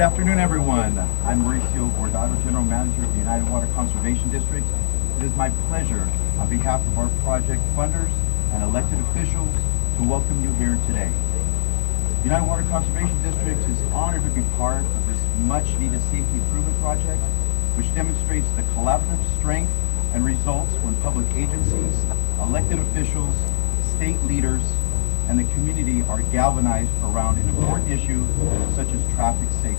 Good afternoon, everyone. I'm Mauricio Bordado, General Manager of the United Water Conservation District. It is my pleasure, on behalf of our project funders and elected officials, to welcome you here today. The United Water Conservation District is honored to be part of this much-needed safety improvement project, which demonstrates the collaborative strength and results when public agencies, elected officials, state leaders, and the community are galvanized around an important issue such as traffic safety.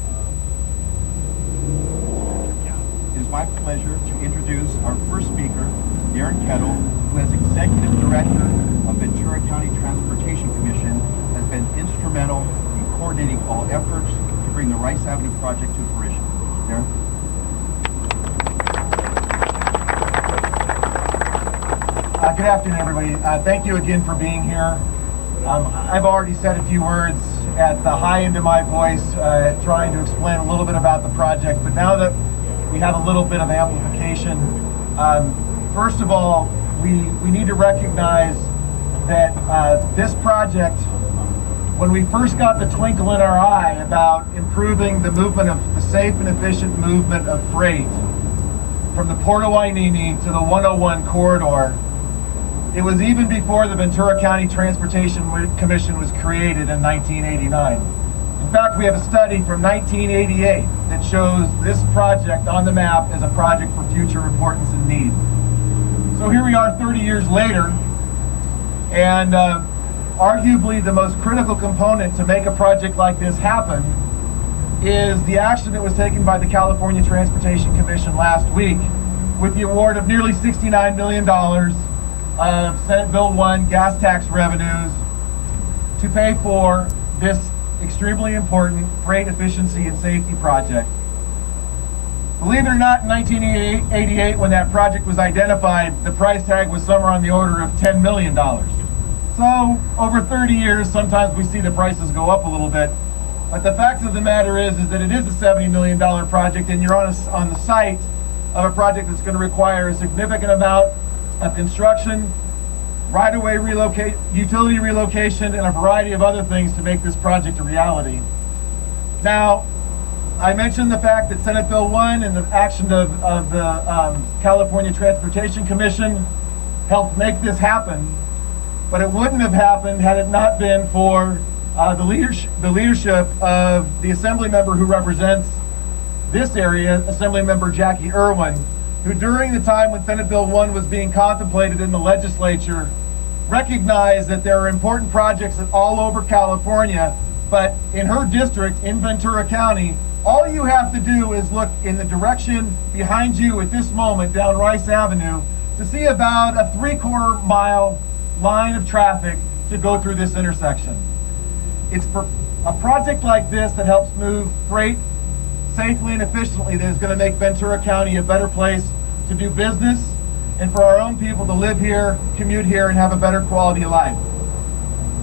It is my pleasure to introduce our first speaker, Darren Kettle, who as Executive Director of Ventura County Transportation Commission has been instrumental in coordinating all efforts to bring the Rice Avenue project to fruition. Darren? Good afternoon, everybody. Thank you again for being here. I've already said a few words at the high end of my voice, trying to explain a little bit about the project, but now that we have a little bit of amplification, first of all, we need to recognize that this project, when we first got the twinkle in our eye about improving the movement of the safe and efficient movement of freight from the Port of Hueneme to the 101 corridor, it was even before the Ventura County Transportation Commission was created in 1989. In fact, we have a study from 1988 that shows this project on the map as a project for future importance and need. So here we are 30 years later, and arguably the most critical component to make a project like this happen is the action that was taken by the California Transportation Commission last week with the award of nearly $69 million of Senate Bill 1 gas tax revenues to pay for this extremely important freight efficiency and safety project. Believe it or not, in 1988, when that project was identified, the price tag was somewhere on the order of $10 million. So over 30 years, sometimes we see the prices go up a little bit. But the fact of the matter is that it is a $70 million project, and you're on the site of a project that's going to require a significant amount of construction, right-of-way utility relocation, and a variety of other things to make this project a reality. Now, I mentioned the fact that Senate Bill 1 and the action of the California Transportation Commission helped make this happen, but it wouldn't have happened had it not been for the leadership of the Assembly member who represents this area, Assembly member Jacqui Irwin, who during the time when Senate Bill 1 was being contemplated in the legislature recognized that there are important projects all over California, but in her district, in Ventura County, all you have to do is look in the direction behind you at this moment down Rice Avenue to see about a 3/4 mile line of traffic to go through this intersection. It's for a project like this that helps move freight safely and efficiently that is going to make Ventura County a better place to do business and for our own people to live here, commute here, and have a better quality of life.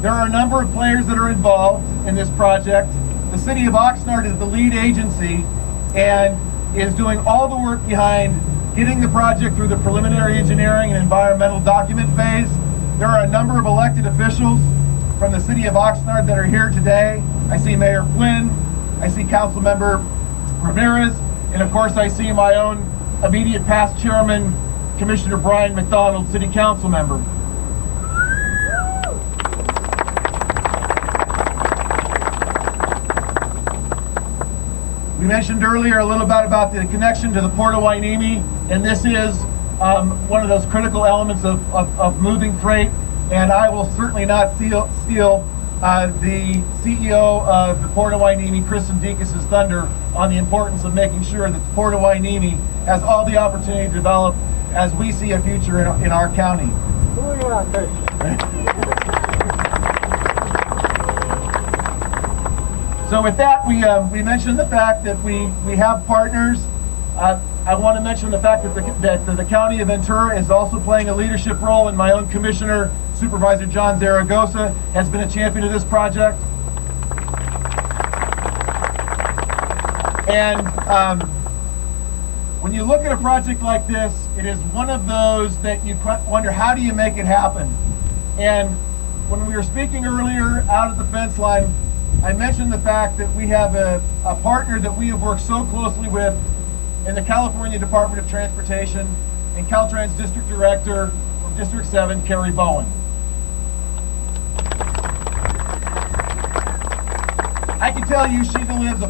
There are a number of players that are involved in this project. The City of Oxnard is the lead agency and is doing all the work behind getting the project through the preliminary engineering and environmental document phase. There are a number of elected officials from the City of Oxnard that are here today. I see Mayor Flynn, I see Council Member Ramirez, and of course I see my own immediate past chairman, Commissioner Brian McDonald, City Council member. We mentioned earlier a little bit about the connection to the Port of Hueneme, and this is one of those critical elements of moving freight, and I will certainly not steal the CEO of the Port of Hueneme, Kristen Dekas' thunder on the importance of making sure that the Port of Hueneme has all the opportunity to develop as we see a future in our county. So with that, we mentioned the fact that we have partners. I want to mention the fact that the County of Ventura is also playing a leadership role, and my own commissioner, Supervisor John Zaragoza, has been a champion of this project. And when you look at a project like this, it is one of those that you wonder, how do you make it happen? And when we were speaking earlier out at the fence line, I mentioned the fact that we have a partner that we have worked so closely with in the California Department of Transportation and Caltrans District Director from District 7, Carrie Bowen. I can tell you she deserves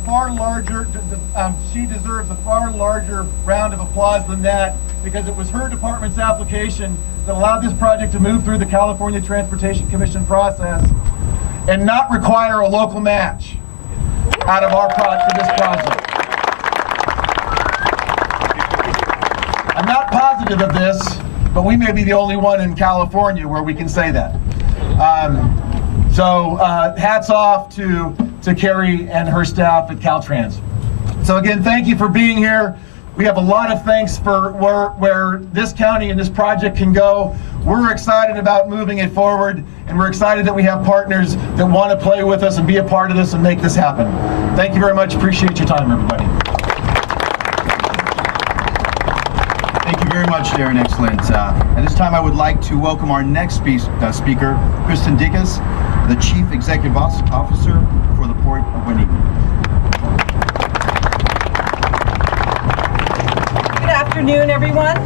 a far larger round of applause than that, because it was her department's application that allowed this project to move through the California Transportation Commission process and not require a local match out of our project for this project. I'm not positive of this, but we may be the only one in California where we can say that. So hats off to Carrie and her staff at Caltrans. So again, thank you for being here. We have a lot of thanks for where this county and this project can go. We're excited about moving it forward, and we're excited that we have partners that want to play with us and be a part of this and make this happen. Thank you very much. Appreciate your time, everybody. Thank you very much, Darren. Excellent. At this time, I would like to welcome our next speaker, Kristen Dickus, the Chief Executive Officer for the Port of Hueneme. Good afternoon, everyone.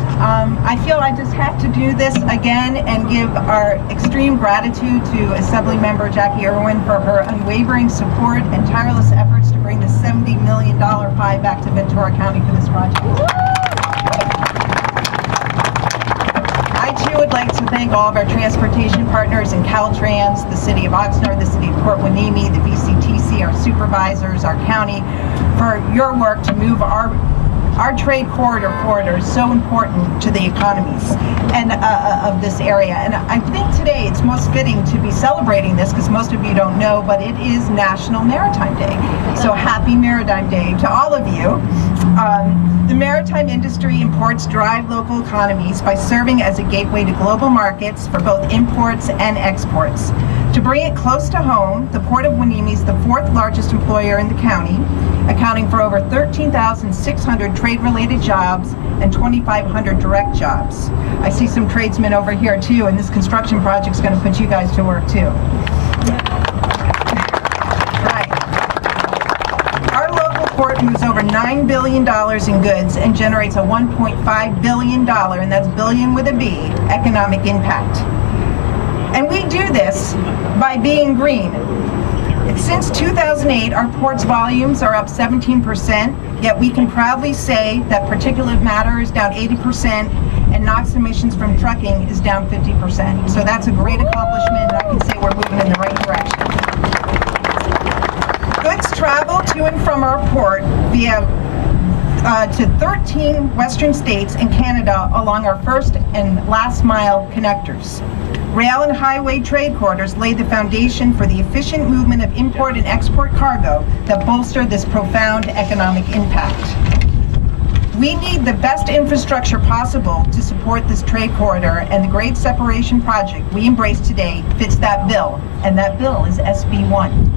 I feel I just have to do this again and give our extreme gratitude to Assembly Member Jacqui Irwin for her unwavering support and tireless efforts to bring the $70 million pie back to Ventura County for this project. I too would like to thank all of our transportation partners in Caltrans, the City of Oxnard, the City of Port Hueneme, the VCTC, our supervisors, our county, for your work to move our trade corridor is so important to the economies and of this area. And I think today it's most fitting to be celebrating this, because most of you don't know, but it is National Maritime Day. So happy Maritime Day to all of you. The maritime industry and ports drive local economies by serving as a gateway to global markets for both imports and exports. To bring it close to home, the Port of Hueneme is the 4th largest employer in the county, accounting for over 13,600 trade-related jobs and 2,500 direct jobs. I see some tradesmen over here too, and this construction project is going to put you guys to work too. Right. Our local port moves over $9 billion in goods and generates a $1.5 billion, and that's billion with a B, economic impact. And we do this by being green. Since 2008, our port's volumes are up 17%, yet we can proudly say that particulate matter is down 80% and NOx emissions from trucking is down 50%. So that's a great accomplishment, and I can say we're moving in the right direction. Goods travel to and from our port via to 13 western states and Canada along our first and last mile connectors. Rail and highway trade corridors lay the foundation for the efficient movement of import and export cargo that bolster this profound economic impact. We need the best infrastructure possible to support this trade corridor, and the Great Separation Project we embrace today fits that bill, and that bill is SB 1.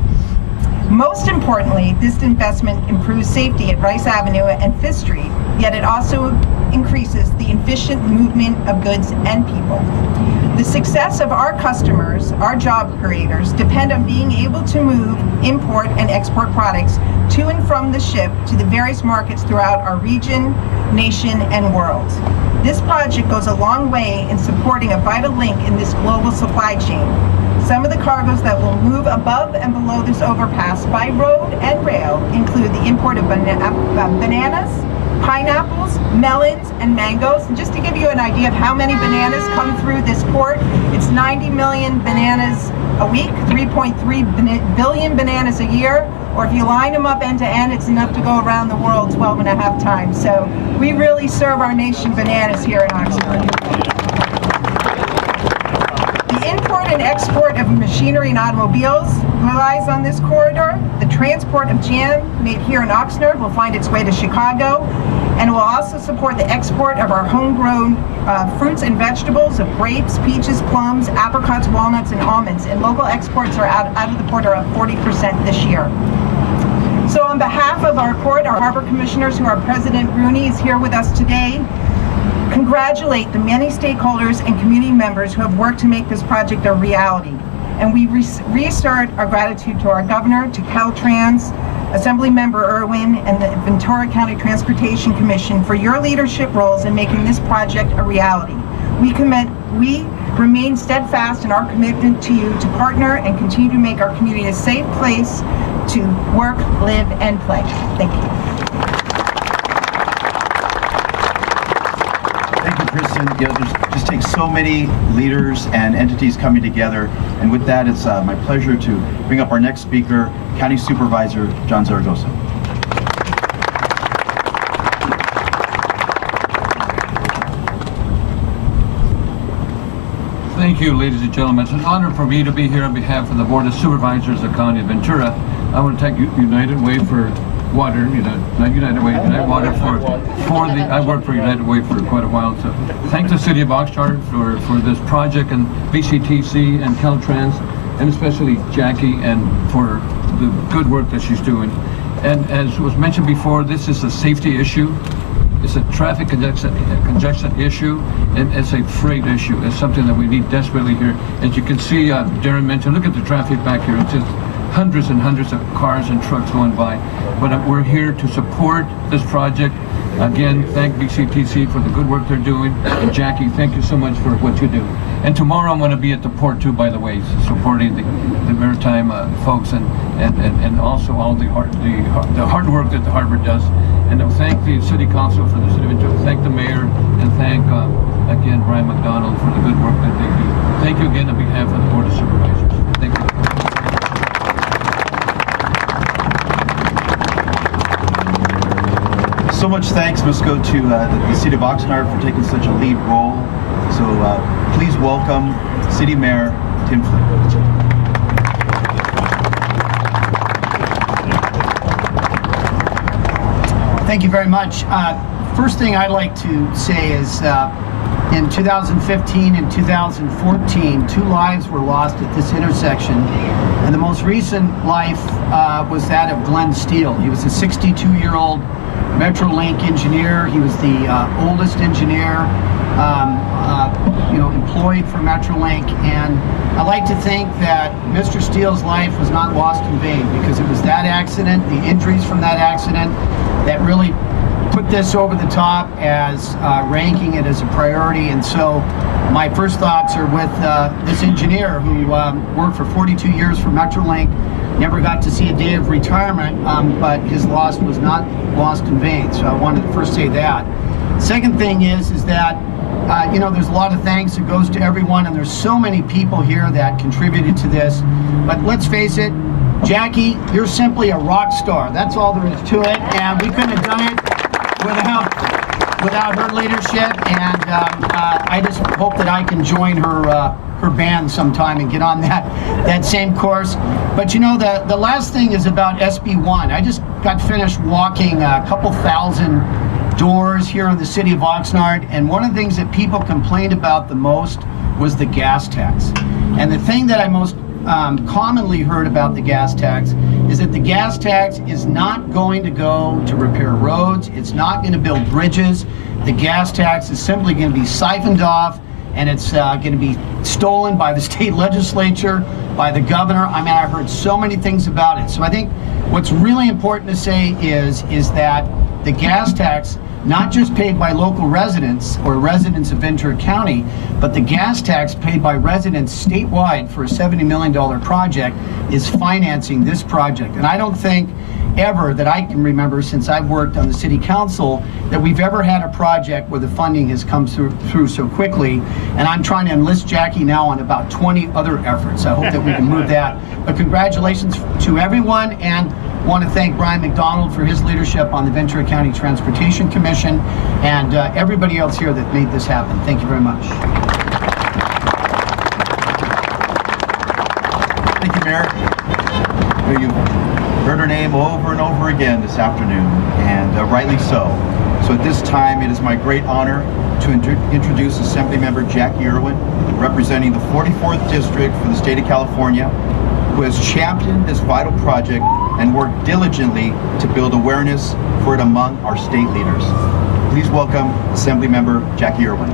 Most importantly, this investment improves safety at Rice Avenue and 5th Street, yet it also increases the efficient movement of goods and people. The success of our customers, our job creators, depend on being able to move, import, and export products to and from the ship to the various markets throughout our region, nation, and world. This project goes a long way in supporting a vital link in this global supply chain. Some of the cargoes that will move above and below this overpass by road and rail include the import of bananas, pineapples, melons, and mangoes. And just to give you an idea of how many bananas come through this port, it's 90 million bananas a week, 3.3 billion bananas a year, or if you line them up end to end, it's enough to go around the world 12.5 times. So we really serve our nation bananas here in Oxnard. The import and export of machinery and automobiles relies on this corridor. The transport of jam made here in Oxnard will find its way to Chicago, and will also support the export of our homegrown fruits and vegetables of grapes, peaches, plums, apricots, walnuts, and almonds. And local exports are out of the port are up 40% this year. So on behalf of our port, our harbor commissioners, who are President Rooney is here with us today, congratulate the many stakeholders and community members who have worked to make this project a reality. And we reassert our gratitude to our governor, to Caltrans, Assemblymember Irwin, and the Ventura County Transportation Commission for your leadership roles in making this project a reality. We remain steadfast in our commitment to you to partner and continue to make our community a safe place to work, live, and play. Thank you. Thank you, Kristen. There's just takes so many leaders and entities coming together. And with that, it's my pleasure to bring up our next speaker, County Supervisor John Zaragoza. Thank you, ladies and gentlemen. It's an honor for me to be here on behalf of the Board of Supervisors of the County of Ventura. I want to thank United Way for water, not United Way, United Water I worked for United Way for quite a while. So thank the City of Oxnard for this project, and VCTC and Caltrans, and especially Jacqui, and for the good work that she's doing. And as was mentioned before, this is a safety issue. It's a traffic congestion issue, and it's a freight issue. It's something that we need desperately here. As you can see, Darren mentioned, look at the traffic back here. It's just hundreds and hundreds of cars and trucks going by. But we're here to support this project. Again, thank BCTC for the good work they're doing. And Jacqui, thank you so much for what you do. And tomorrow I'm going to be at the port too, by the way, supporting the maritime folks and also all the hard work that the harbor does. And I'll thank the City Council for the City of Ventura, thank the Mayor, and thank again Brian McDonald for the good work that they do. Thank you again on behalf of the Board of Supervisors. Thank you. So much thanks must go to the City of Oxnard for taking such a lead role. So please welcome City Mayor Tim Flynn. Thank you very much. First thing I'd like to say is in 2015 and 2014, 2 lives were lost at this intersection. And the most recent life was that of Glenn Steele. He was a 62-year-old Metrolink engineer. He was the oldest engineer employed for Metrolink. And I like to think that Mr. Steele's life was not lost in vain, because it was that accident, the injuries from that accident, that really put this over the top as ranking it as a priority. And so my first thoughts are with this engineer who worked for 42 years for Metrolink, never got to see a day of retirement, but his loss was not lost in vain. So I wanted to first say that. Second thing is that there's a lot of thanks that goes to everyone, and there's so many people here that contributed to this. But let's face it, Jacqui, you're simply a rock star. That's all there is to it, and we couldn't have done it without her leadership. And I just hope that I can join her band sometime and get on that same course. But the last thing is about SB1. I just got finished walking a couple thousand doors here in the City of Oxnard, and one of the things that people complained about the most was the gas tax. And the thing that I most commonly heard about the gas tax is that the gas tax is not going to go to repair roads. It's not going to build bridges. The gas tax is simply going to be siphoned off, and it's going to be stolen by the state legislature, by the governor. I mean, I heard so many things about it. So I think what's really important to say is that the gas tax, not just paid by local residents or residents of Ventura County, but the gas tax paid by residents statewide for a $70 million project is financing this project. And I don't think ever that I can remember since I've worked on the City Council that we've ever had a project where the funding has come through so quickly. And I'm trying to enlist Jacqui now on about 20 other efforts. I hope that we can move that. But congratulations to everyone, and want to thank Brian McDonald for his leadership on the Ventura County Transportation Commission, and everybody else here that made this happen. Thank you very much. Thank you, Mayor. You've heard her name over and over again this afternoon, and rightly so. So at this time, it is my great honor to introduce Assemblymember Jacqui Irwin, representing the 44th District for the state of California, who has championed this vital project and worked diligently to build awareness for it among our state leaders. Please welcome Assemblymember Jacqui Irwin.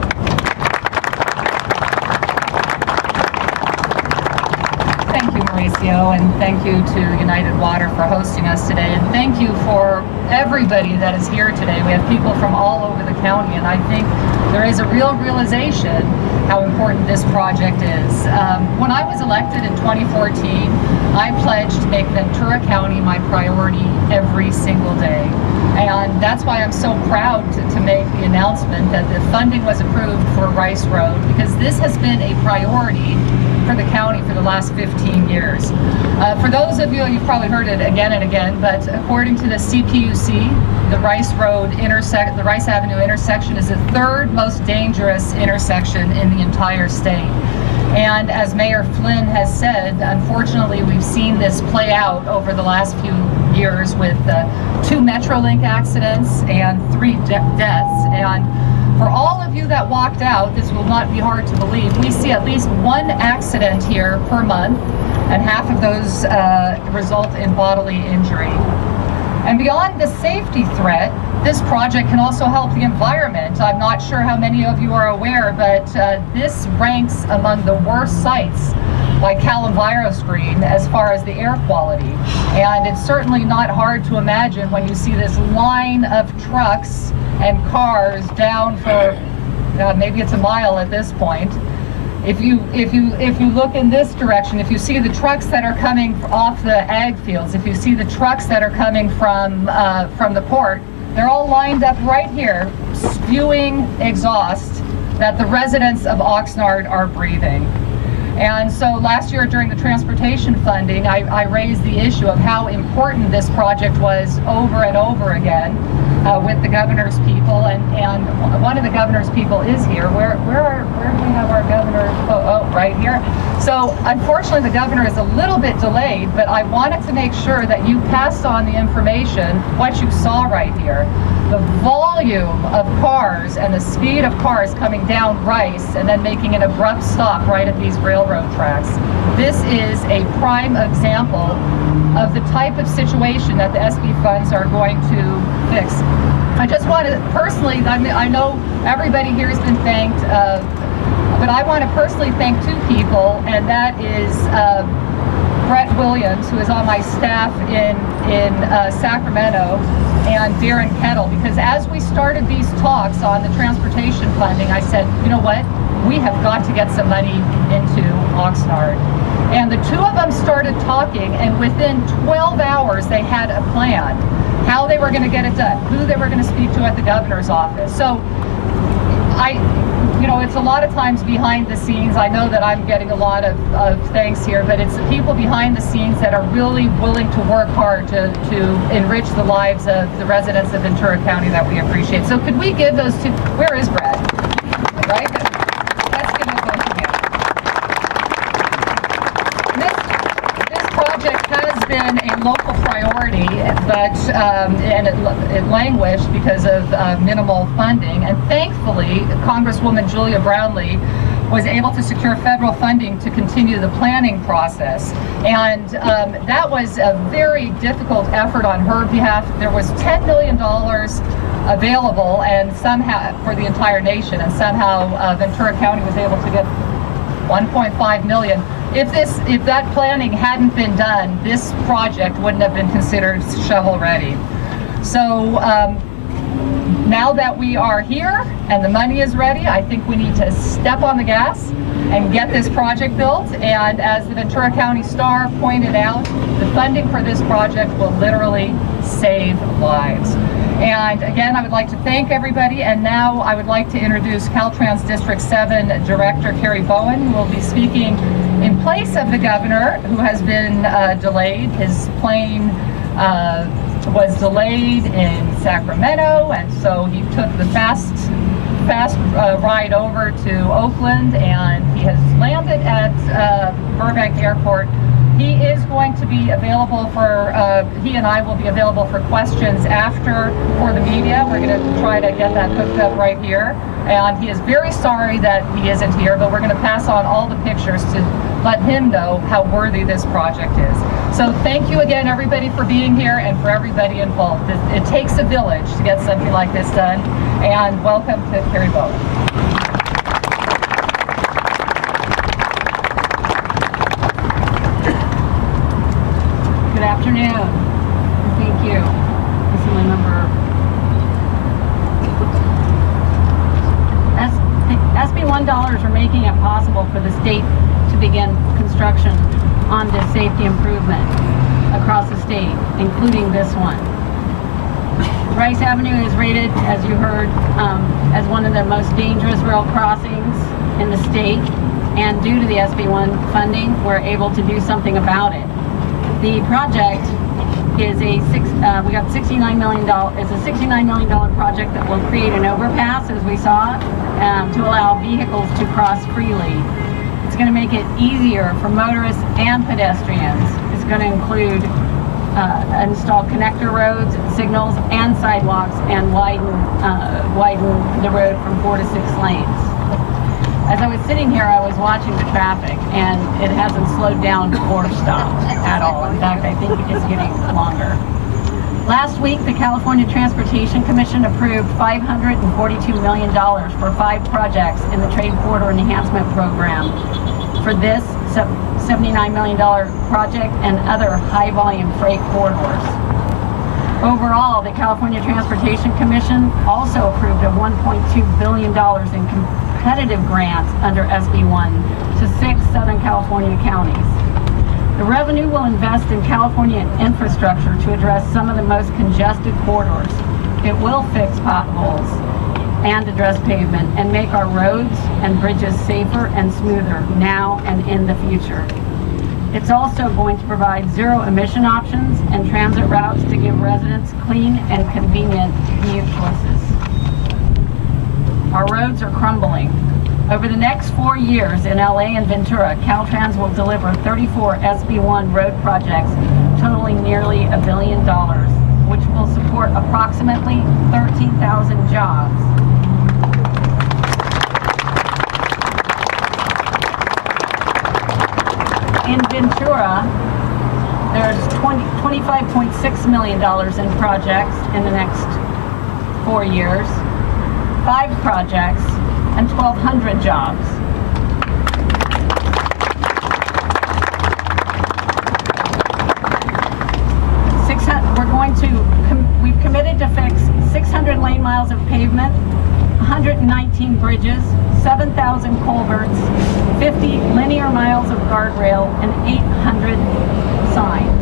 Mauricio, and thank you to United Water for hosting us today, and thank you for everybody that is here today. We have people from all over the county, and I think there is a real realization how important this project is. When I was elected in 2014, I pledged to make Ventura County my priority every single day. And that's why I'm so proud to make the announcement that the funding was approved for Rice Road, because this has been a priority for the county for the last 15 years. For those of you, you've probably heard it again and again, but according to the CPUC, the Rice Avenue intersection is the third most dangerous intersection in the entire state. And as Mayor Flynn has said, unfortunately, we've seen this play out over the last few years with 2 Metrolink accidents and 3 deaths. And for all of you that walked out, this will not be hard to believe, we see at least 1 accident here per month, and half of those result in bodily injury. And beyond the safety threat, this project can also help the environment. I'm not sure how many of you are aware, but this ranks among the worst sites by CalEnviroscreen as far as the air quality. And it's certainly not hard to imagine when you see this line of trucks and cars down for maybe it's a mile at this point. If you look in this direction, if you see the trucks that are coming off the ag fields, if you see the trucks that are coming from the port, they're all lined up right here, spewing exhaust that the residents of Oxnard are breathing. And so last year during the transportation funding, I raised the issue of how important this project was over and over again with the governor's people, and one of the governor's people is here. Where do we have our governor? Oh, right here. So unfortunately the governor is a little bit delayed, but I wanted to make sure that you passed on the information, what you saw right here. The volume of cars and the speed of cars coming down Rice and then making an abrupt stop right at these railroad tracks. This is a prime example of the type of situation that the SB funds are going to fix. I just want to personally, I know everybody here has been thanked, but I want to personally thank 2 people, and that is Brett Williams, who is on my staff in Sacramento, and Darren Kettle, because as we started these talks on the transportation funding, I said, you know what, we have got to get some money into Oxnard. And the 2 of them started talking, and within 12 hours they had a plan, how they were going to get it done, who they were going to speak to at the governor's office. So it's a lot of times behind the scenes. I know that I'm getting a lot of thanks here, but it's the people behind the scenes that are really willing to work hard to enrich the lives of the residents of Ventura County that we appreciate. So could we give those 2, where is Brad? Right? Let's give them both together. This project has been a local priority, but and it languished because of minimal funding. And thankfully, Congresswoman Julia Brownlee was able to secure federal funding to continue the planning process. And that was a very difficult effort on her behalf. There was $10 million available, and somehow for the entire nation, and somehow Ventura County was able to get 1.5 million. If that planning hadn't been done, this project wouldn't have been considered shovel ready. So now that we are here and the money is ready, I think we need to step on the gas and get this project built. And as the Ventura County Star pointed out, the funding for this project will literally save lives. And again, I would like to thank everybody, and now I would like to introduce Caltrans District 7 Director Kerry Bowen, who will be speaking in place of the governor, who has been delayed. His plane was delayed in Sacramento, and so he took the fast ride over to Oakland, and he has landed at Burbank Airport. He is going to be available for, he and I will be available for questions after for the media. We're going to try to get that hooked up right here. And he is very sorry that he isn't here, but we're going to pass on all the pictures to let him know how worthy this project is. So thank you again, everybody, for being here and for everybody involved. It takes a village to get something like this done. And welcome to Kerry Bowen. afternoon. Thank you. This is my number. SB1 dollars are making it possible for the state to begin construction on this safety improvement across the state, including this one. Rice Avenue is rated, as you heard, as one of the most dangerous rail crossings in the state, and due to the SB1 funding, we're able to do something about it. The project is we got $69 million. It's a $69 million project that will create an overpass, as we saw, to allow vehicles to cross freely. It's going to make it easier for motorists and pedestrians. It's going to include install connector roads, signals, and sidewalks, and widen the road from 4 to 6 lanes. As I was sitting here, I was watching the traffic, and it hasn't slowed down or stopped at all. In fact, I think it's getting longer. Last week, the California Transportation Commission approved $542 million for 5 projects in the Trade Corridor Enhancement Program for this $79 million project and other high-volume freight corridors. Overall, the California Transportation Commission also approved of $1.2 billion in competitive grants under SB1 to 6 Southern California counties. The revenue will invest in California infrastructure to address some of the most congested corridors. It will fix potholes and address pavement and make our roads and bridges safer and smoother now and in the future. It's also going to provide zero-emission options and transit routes to give residents clean and convenient commute choices. Our roads are crumbling. Over the next 4 years in LA and Ventura, Caltrans will deliver 34 SB1 road projects totaling nearly $1 billion, which will support approximately 13,000 jobs. In Ventura, there's $25.6 million in projects in the next 4 years, 5 projects, and 1,200 jobs. We've committed to fix 600 lane miles of pavement, 119 bridges, 7,000 culverts, 50 linear miles of guardrail, and 800 signs.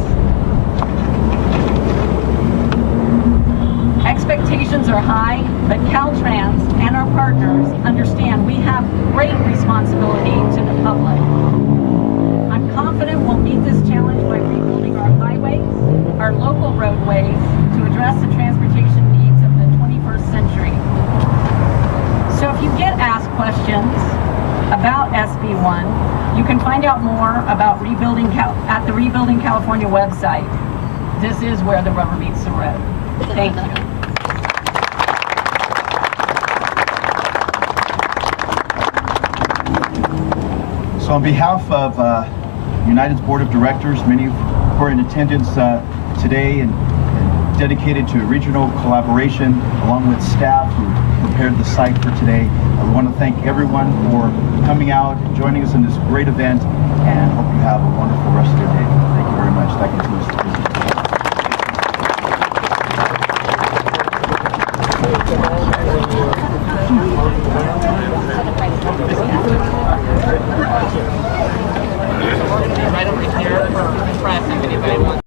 Expectations are high, but Caltrans and our partners understand we have great responsibility to the public. I'm confident we'll meet this challenge by rebuilding our highways, our local roadways, to address the transportation needs of the 21st century. So if you get asked questions about SB1, you can find out more about at the Rebuilding California website. This is where the rubber meets the road. Thank you. So on behalf of United's Board of Directors, many who are in attendance today and dedicated to regional collaboration, along with staff who prepared the site for today, I want to thank everyone for coming out and joining us in this great event, and hope you have a wonderful rest of your day. Thank you very much. That concludes the presentation. Right over here.